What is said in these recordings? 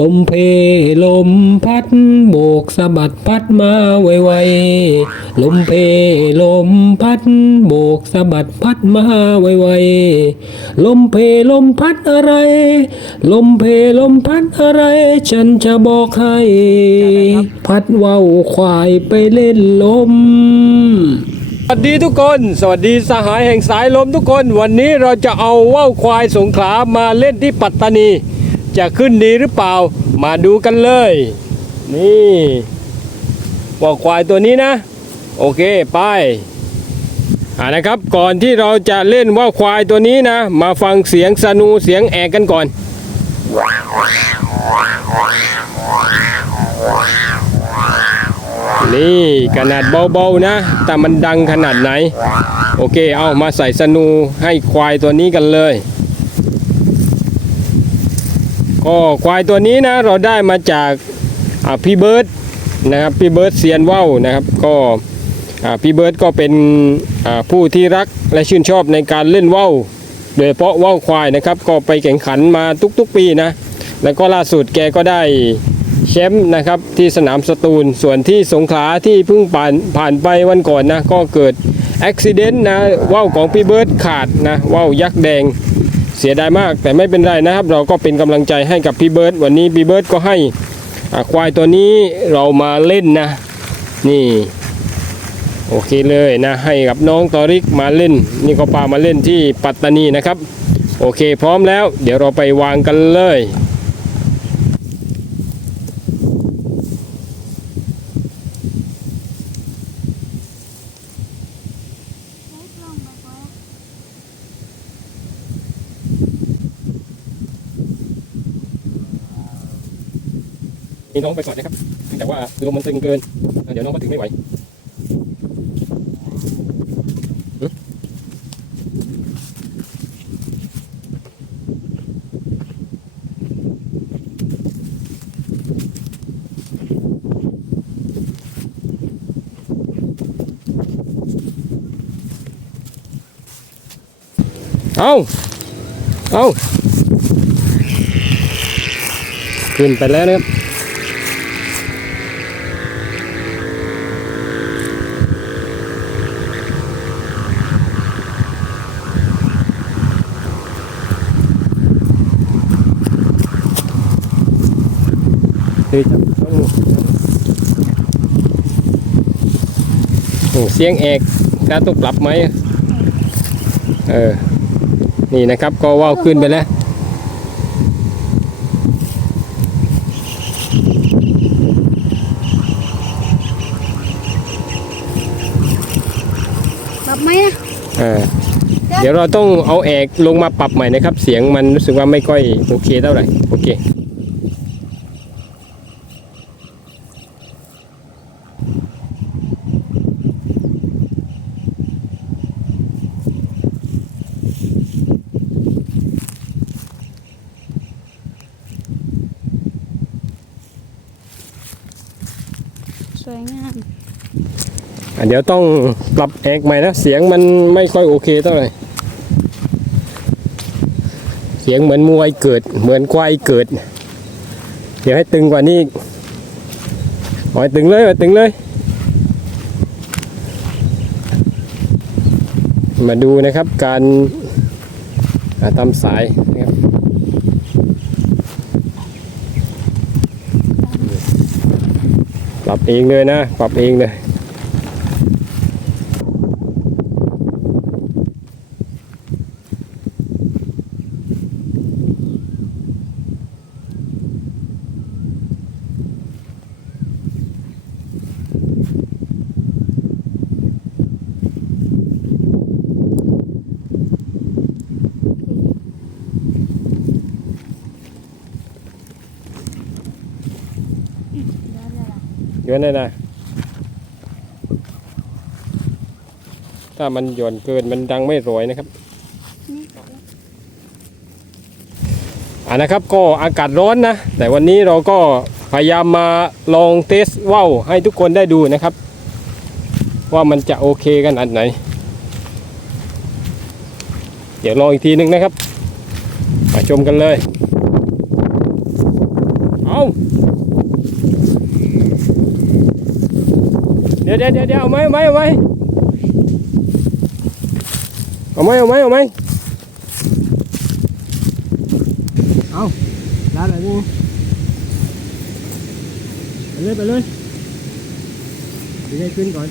ลมเพลมพัดโบกสะบัดพัดมาไวๆลมเพลมพัดโบกสะบัดพัดมาไวๆลมเพลมพัดอะไร ลมเพลมพัดอะไร ฉันจะบอกให้พัดว่าวควายไปเล่นลม สวัสดีทุกคน สวัสดีสหายแห่งสายลมทุกคน วันนี้เราจะเอาว่าวควายสงขลามาเล่นที่ปัตตานี จะขึ้นดีหรือเปล่า มาดูกันเลย นี่ว่าวควายตัวนี้นะ โอเคไปอ่านะครับก่อนที่เราจะเล่นว่าวควายตัวนี้นะ มาฟังเสียงสนูเสียงแอกกันก่อน นี่ขนาดเบาๆนะ แต่มันดังขนาดไหน โอเคเอามาใส่สนูให้ควายตัวนี้กันเลย ก็ควายตัวนี้นะเราได้มาจากพี่เบิร์ดนะครับพี่เบิร์ดเซียนว่าวนะครับก็พี่เบิร์ดก็เป็นผู้ที่รักและชื่นชอบในการเล่นว่าวโดยเฉพาะว่าวควายนะครับ ก็ไปแข่งขันมาทุกๆปีนะ แล้วก็ล่าสุดแกก็ได้แชมป์นะครับที่สนามสตูลส่วนที่สงขลาที่เพิ่งผ่านผ่านไปวันก่อนนะ ก็เกิดอุบิเหตุนะว่าวของพี่เบิร์ดขาดนะว่าวยักษ์แดง เสียดายมากแต่ไม่เป็นไรนะครับ เราก็เป็นกำลังใจให้กับพี่เบิร์ดวันนี้พี่เบิร์ดก็ให้ควายตัวนี้เรามาเล่นนะ นี่ โอเคเลยนะ ให้กับน้องตอริกมาเล่น นี่ก็ปามาเล่นที่ปัตตานีนะครับ โอเคพร้อมแล้ว เดี๋ยวเราไปวางกันเลย นี่น้องไปก่อนนะครับเนื่ว่าลมมันตึงเกิน เดี๋ยวน้องก็ถึงไม่ไหวเอาเอาขึ้นไปแล้วนะครับ คือจะต้องโอ้เสียงเอกการต้องปรับไหมเออ นี่นะครับก็ว่าวขึ้นไปแล้วแบบไหมนะเออเดี๋ยวเราต้องเอาเอกลงมาปรับใหม่นะครับ เสียงมันรู้สึกว่าไม่ค่อยโอเคเท่าไหร่ โอเค สวยงามอะเดี๋ยวต้องปรับเอกใหม่นะ เสียงมันไม่ค่อยโอเคเท่าไหร่ เสียงเหมือนมวยเกิด เหมือนควายเกิด เดี๋ยวให้ตึงกว่านี้อีกเอาให้ตึงเลยเอาให้ตึงเลย มาดูนะครับการอ่าทำสายนะครับปรับ เองเลยนะ ปรับเองเลย เดี๋ยนได้นะ ถ้ามันหย่อนเกินมันดังไม่รอยนะครับอ่านะครับก็อากาศร้อนนะ แต่วันนี้เราก็พยายามมาลองเทสว่าวให้ทุกคนได้ดูนะครับ ว่ามันจะโอเคกันอันไหน เดี๋ยวลองอีกทีนึงนะครับ มาชมกันเลย เดี๋ยวเดี๋ยวเดี๋ยวเดี๋ยวเอาไหมเอาไหมเอาไหมเอาไหมเอาไหมเอาไหมเอาได้เลยดิไปเลยไปเลยไปเลยขึ้นก่อน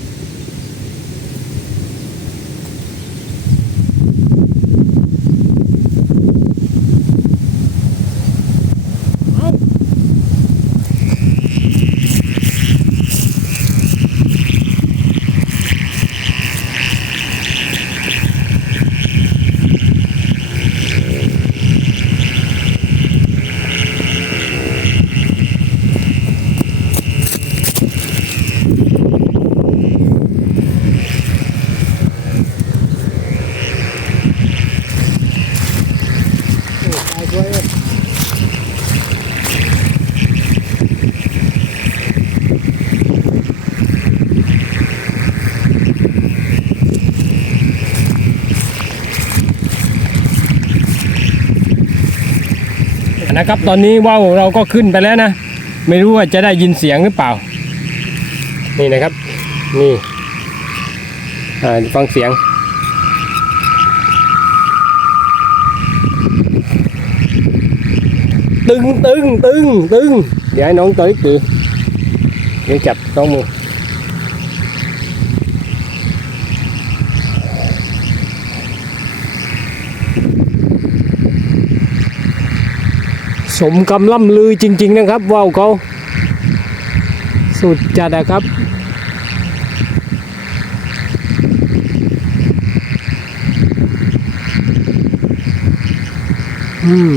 นะครับ ตอนนี้ว่าวเราก็ขึ้นไปแล้วนะ ไม่รู้ว่าจะได้ยินเสียงหรือเปล่า นี่นะครับ นี่ฟังเสียงตึงตึงตึงตึงเดี๋ยวให้น้องตัวเล็กถือเดี๋ยวจับสองมือ สมกำล่ำลือจริง ๆ นะครับว่าวเขาสุดจัดนะครับอืม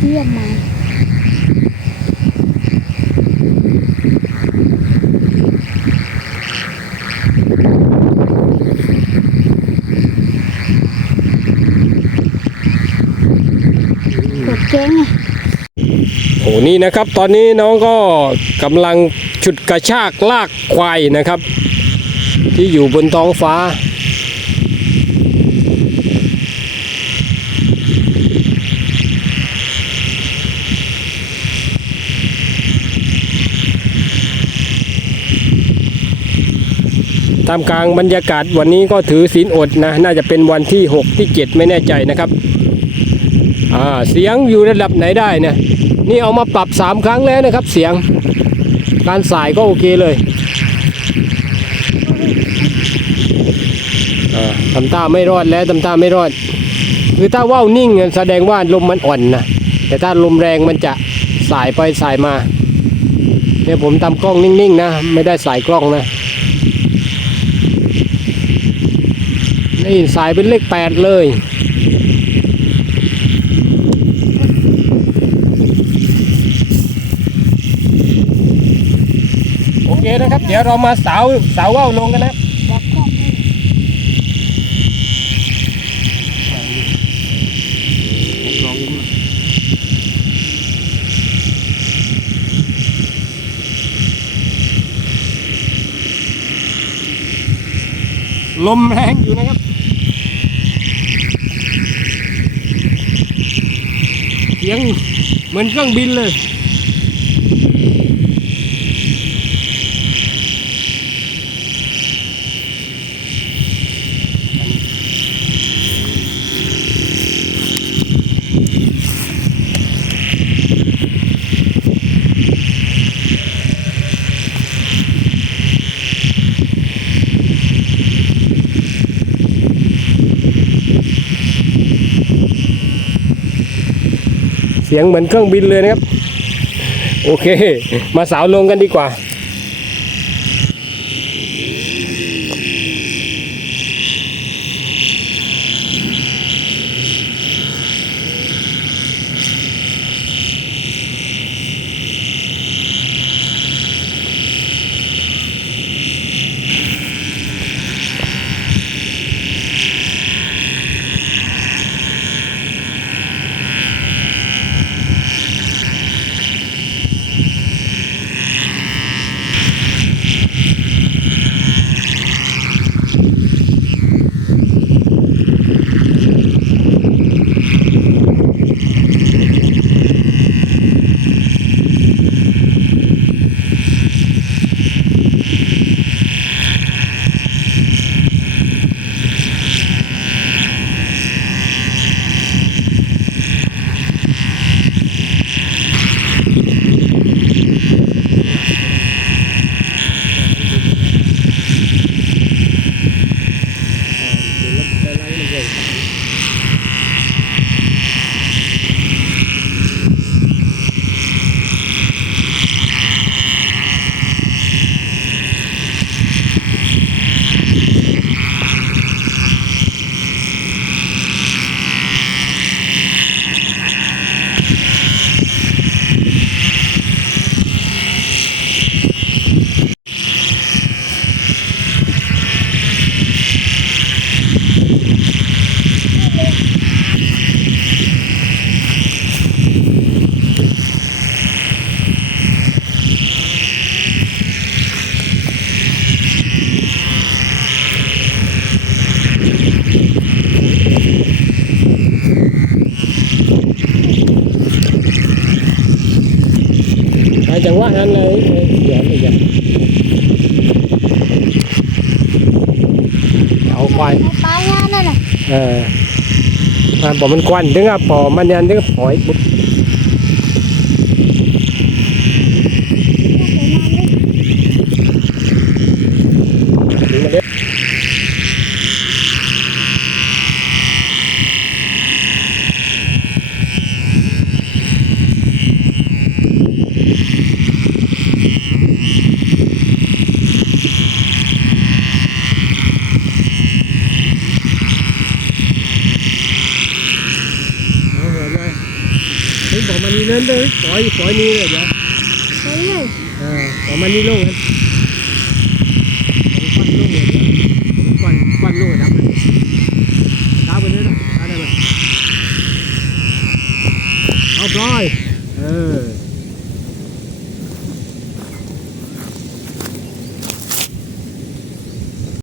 เยี่ยมมาก นี่นะครับตอนนี้น้องก็กำลังฉุดกระชากลากควายนะครับ ที่อยู่บนท้องฟ้า ตามกลางบรรยากาศวันนี้ก็ถือศีลอดนะ น่าจะเป็นวันที่ 6 ที่ 7 ไม่แน่ใจนะครับ อ่า เสียงอยู่ระดับไหนได้เนี่ย นี่เอามาปรับสามครั้งแล้วนะครับ เสียง การสายก็โอเคเลยทำท่าไม่รอดแล้วทำท่าไม่รอด คือถ้าว่าวนิ่งแสดงว่าลมมันอ่อนนะแต่ถ้าลมแรงมันจะสายไปสายมาเนี่ยผมทำกล้องนิ่งๆนะ ไม่ได้สายกล้องนะนี่สายเป็นเลขแปดเลย โอเคนะครับ เดี๋ยวเรามาสาวสาวว่าวลงกันนะลมแรงอยู่นะครับเสียงเหมือนเครื่องบินเลย สียงเหมือนเครื่องบินเลยนะครับ โอเค มาสาวลงกันดีกว่า เดี๋ยวนี่จะเอาควายในปลายงานนั่นน่ะ เออมันบอกมันควันถึงอะปอมันยันถึงปล่อยปุ๊บถึงมาเด้เอาหัวเลย เฮ้ยบอกมันนี่เล่นเลยปล่อยปล่อยนี่เลยเดี๋ยวไปเลยเออบอกมันนี่ลงกัน